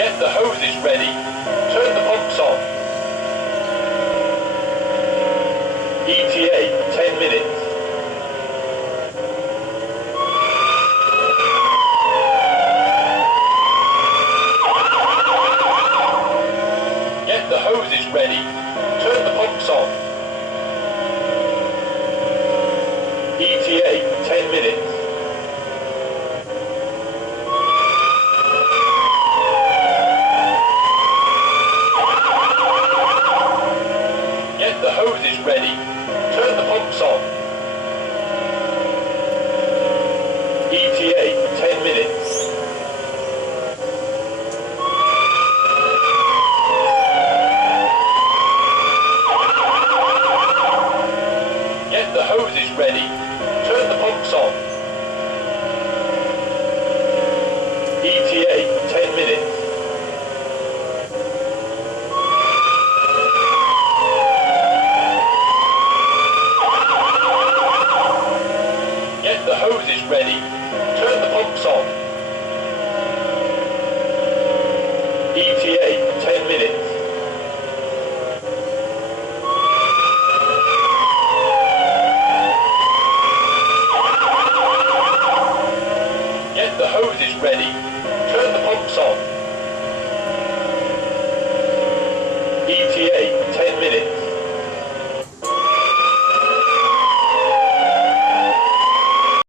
Get the hoses ready. Turn the pumps on. ETA 10 minutes. Get the hoses ready. Turn the pumps on. ETA 10 minutes. Get the hoses ready. Turn the pumps on. ETA 10 minutes. Get the hoses ready. Turn the pumps on. ETA 10 minutes. Get the hoses ready. Turn the pumps on.